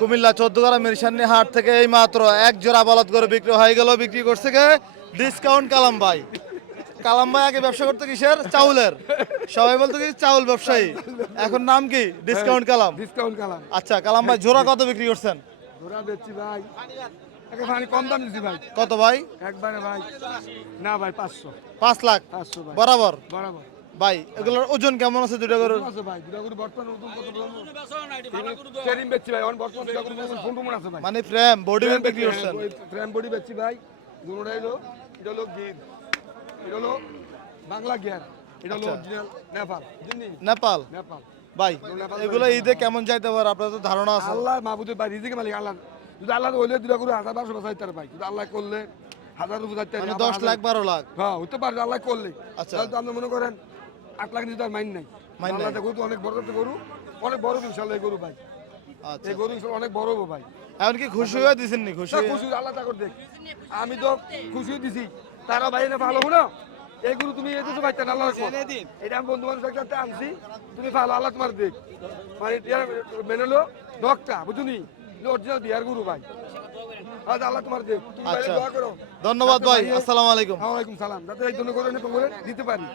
কুমিল্লা চোদ্দগ্রাম মিরসানি হাট থেকে এই মাত্র এক জোড়া বলদ করে বিক্রি হয়ে গেল বিক্রি করছে কে? ডিসকাউন্ট কালাম ভাই। কালাম ভাই আগে ব্যবসা করতে কিসের? চাউলের। সবাই বলতো কি চাউল ব্যবসায়ী। এখন নাম কি? ডিসকাউন্ট কালাম। ডিসকাউন্ট কালাম। আচ্ছা কালাম ভাই জোড়া কত বিক্রি করছেন? ঘোড়া বেচছি ভাই। কম দাম দিচ্ছি ভাই। কত ভাই? একবারে ভাই। না ভাই পাঁচশো। পাঁচ লাখ। বরাবর? বরাবর। ভাই এগুলোর ওজন কেমন আছে দুটা গরুর? আছে ভাই দুটা গরু বর্তমান নতুন কত বলব বেচছি ভাই এখন বর্তমান দুটা গরু ফোন টুমন আছে ভাই। মানে ফ্রেম বডি বিক্রি করছেন ফ্রেম বডি বেচছি ভাই। দুটোটা হলো এটা হলো গির এটা হলো বাংলা গিয়ার এটা হলো আচ্ছা। অরিজিনাল নেপাল নেপাল? নেপাল। ভাই নেপাল এগুলো ঈদে কেমন যাইতে পারে? আপনার তো ধারণা আছে। আল্লাহ মাহবুদের ভাই রিজিকে মালিক আল্লাহ। যদি আল্লাহ হইলে দুটা গরু হাজার বারোশো তার ভাই। যদি আল্লাহ করলে হাজার রুপি যাইতে মানে দশ লাখ বারো লাখ। হ্যাঁ হতে পারে আল্লাহ করলে। আচ্ছা। আপনি মনে করেন আট লাখ নিতে আর মাইন নাই। আল্লাহ গরু অনেক বড় একটা গরু অনেক বড় ইনশাল্লাহ এই গরু ভাই। আচ্ছা এই গরু ইনশাল্লাহ অনেক বড় হব ভাই। এমনকি খুশি হয়ে দিছেন নি খুশি তা? খুশি আল্লাহ তা করে দেখ। আমি তো খুশি দিছি। তারা ভাই না ভালো হলো? এই গরু তুমি এই কিছু ভাইতে আল্লাহ রাখো এটা আমি বন্ধু বান্ধব সাথে আনছি। তুমি ভালো আল্লাহ তোমার দেখ। মানে মেনে লো। ডকটা বুঝুনি অরিজিনাল বিহার গুরু ভাই। আজ আল্লাহ তোমার দেখ। আচ্ছা। দোয়া করো। ধন্যবাদ ভাই আসসালামু আলাইকুম। ওয়ালাইকুম সালাম। যাতে এই জন্য করে দিতে পারি।